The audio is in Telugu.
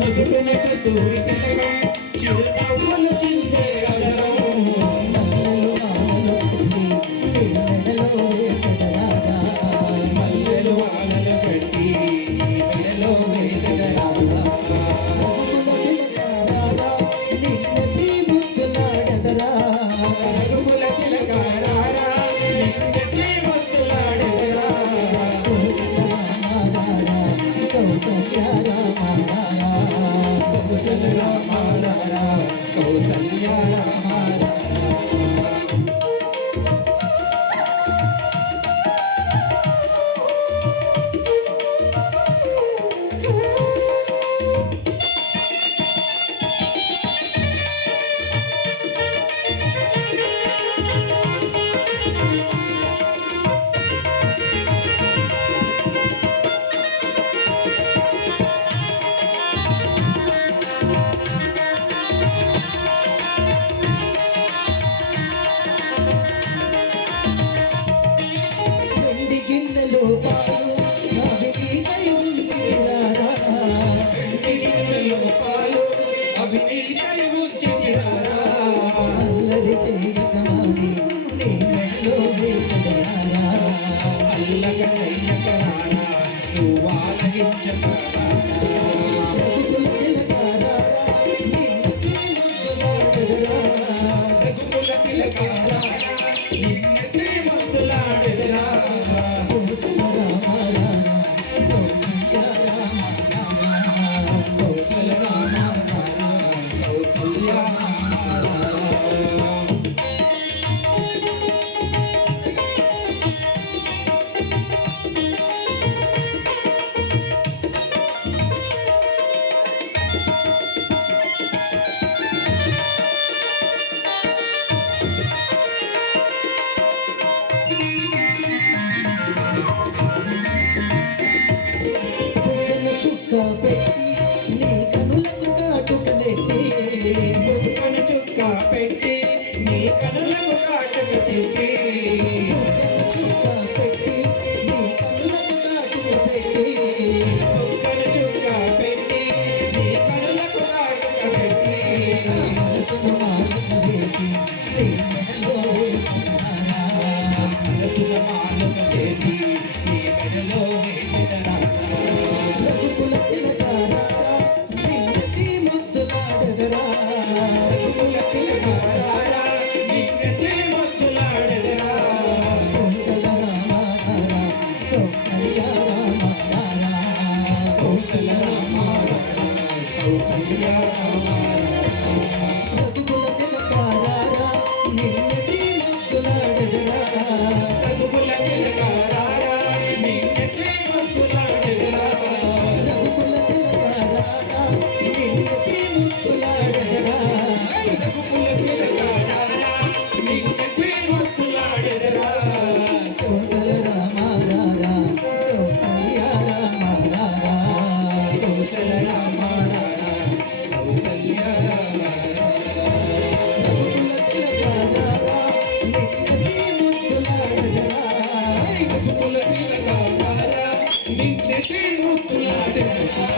మధుపెన కస్తూరి తిలకం చిరునవ్వులు చిందే అదరం మల్లెలు వానలు కట్టి మెడలో వేసెదరాగా రఘుకుల తిలకారా నిన్నెత్తి ముద్దులాడెదరా కౌసల్య రామ కౌసల్య రామ పాలు అభినీకై ఉంచిరారా అల్లరి చేయకమాని నీ మెడలో వేసదరారా అల్లకరారా నువ్వు ఆలగించకరా రఘుకుల తిలకారా నిన్నెత్తి ముద్దులాడెదరా రఘుకుల తిలకారా నిన్నెత్తి ముద్దులాడెదరా చుక్క పెట్టి నీ కనులకు కాటుక నెట్టి చుక్క పెట్టి నీ కనులకు కాటుక తిప్పి చుక్క పెట్టి నీ కనులకు కాటుక పెట్టి చుక్క పెట్టి నీ కనులకు కాటుక పెట్టి మనసును మాలకు వేసి నీ మెడలో వేసినారా మనసుల మాలుక చేసి నీ మెడలో వేసినారా రఘుకుల తిలకారా నిన్నెత్తి ముద్దులాడెదరా రఘుకుల తిలకారా నిన్నెత్తి ముద్దులాడెదరా కౌసల రామారా కౌసల్య రామారా కౌసల్య రామారా కౌసల్య రామారా రఘుకుల తిలకారా నిన్నెత్తి ముద్దులాడెదరా రఘుకుల తిలకారా నిన్నెత్తి ముద్దులాడెదరా రఘుకుల తిలకారా నిన్నెత్తి ముద్దులాడెదరా రఘుకుల తిలకారా నిన్నెత్తి ముద్దులాడెదరా కౌసల రామారా కౌసల్య రామారా కౌసల్య రామారా కౌసల్య రామారా రఘుకుల తిలకారా నిన్నెత్తి ముద్దులాడెదరా రఘుకుల తిలకారా నిన్నెత్తి ముద్దులాడెదరా